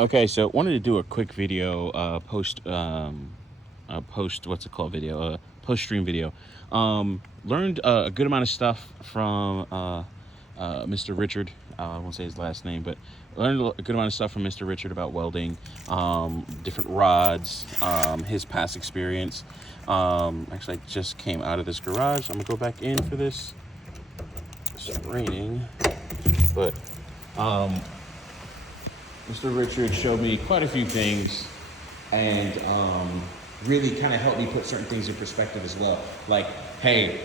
Okay, so wanted to do a quick video, what's it called video, post stream video. Learned a good amount of stuff from Mr. Richard. I won't say his last name, but learned a good amount of stuff from Mr. Richard about welding, different rods, his past experience. Actually, I just came out of this garage. I'm gonna go back in for this. It's raining, but Mr. Richard showed me quite a few things and really kind of helped me put certain things in perspective as well. Like, hey,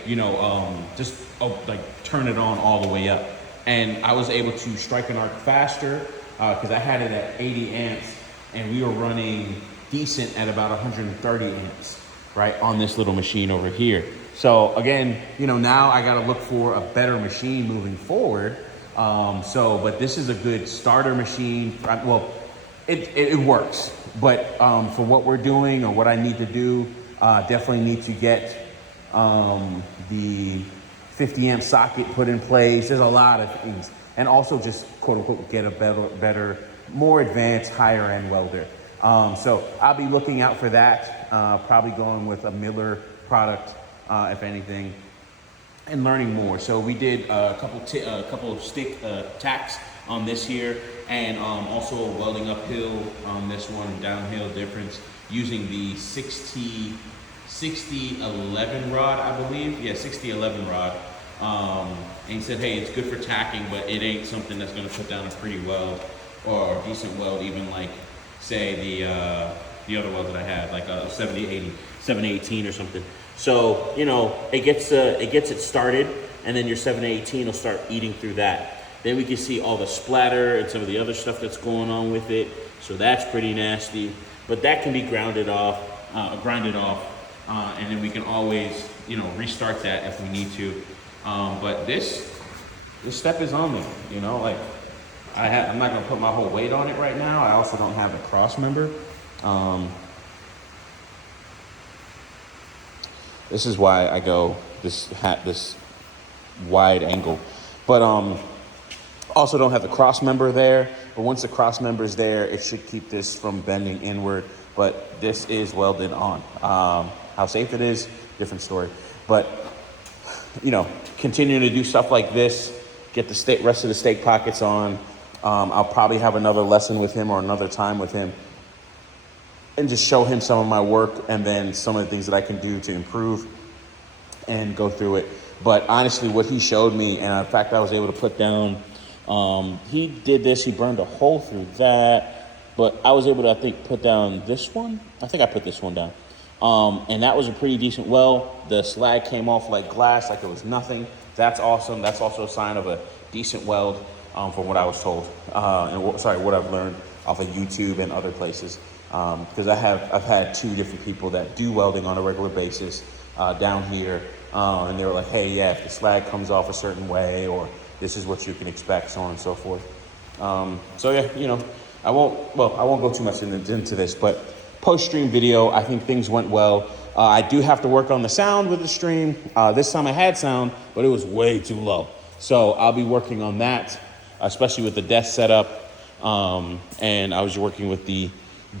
like turn it on all the way up. And I was able to strike an arc faster because I had it at 80 amps and we were running decent at about 130 amps, right, on this little machine over here. So again, now I got to look for a better machine moving forward. But this is a good starter machine. Well, it works, but for what we're doing or what I need to do, definitely need to get the 50 amp socket put in place. There's a lot of things, and also just quote unquote get a better, more advanced, higher end welder. So I'll be looking out for that. Probably going with a Miller product, if anything. And learning more. So we did a couple of stick tacks on this here, and also a welding uphill on this one, downhill difference, using the 6011 rod, I believe. Yeah, 6011 rod. And he said, hey, it's good for tacking, but it ain't something that's going to put down a pretty weld or a decent weld, even like say the other weld that I had, like a 7080, 718 or something. So, it gets it started, and then your 718 will start eating through that. Then we can see all the splatter and some of the other stuff that's going on with it. So that's pretty nasty, but that can be grinded off, and then we can always, restart that if we need to. But this step is on me, like I'm not gonna put my whole weight on it right now. I also don't have a cross member. This is why I go this wide angle, but also don't have the cross member there. But once the cross member is there, it should keep this from bending inward. But this is welded on. How safe it is, different story. But continuing to do stuff like this, get the rest of the stake pockets on. I'll probably have another lesson with him or another time with him, and just show him some of my work and then some of the things that I can do to improve and go through it. But honestly, what he showed me, and in fact, I was able to put down, he did this, he burned a hole through that, but I was able to, I think, put down this one. I think I put this one down. And that was a pretty decent weld. The slag came off like glass, like it was nothing. That's awesome. That's also a sign of a decent weld, from what I was told. What I've learned off of YouTube and other places. Because I've had two different people that do welding on a regular basis down here, and they were like, hey, yeah, if the slag comes off a certain way, or this is what you can expect, so on and so forth. So yeah, I won't go too much into this, but post-stream video, I think things went well. I do have to work on the sound with the stream. This time I had sound, but it was way too low. So I'll be working on that, especially with the desk setup. And I was working with the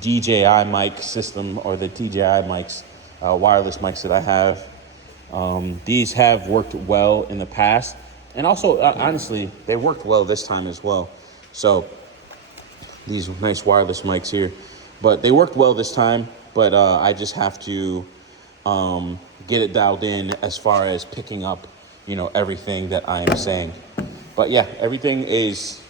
DJI mic system, or the DJI mics, wireless mics that I have. These have worked well in the past, and also honestly, they worked well this time as well. So these nice wireless mics here, but they worked well this time. But I just have to get it dialed in as far as picking up, everything that I am saying. But yeah, everything is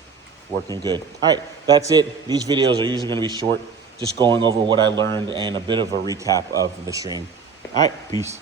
working good. All right, that's it. These videos are usually going to be short, just going over what I learned and a bit of a recap of the stream. All right, peace.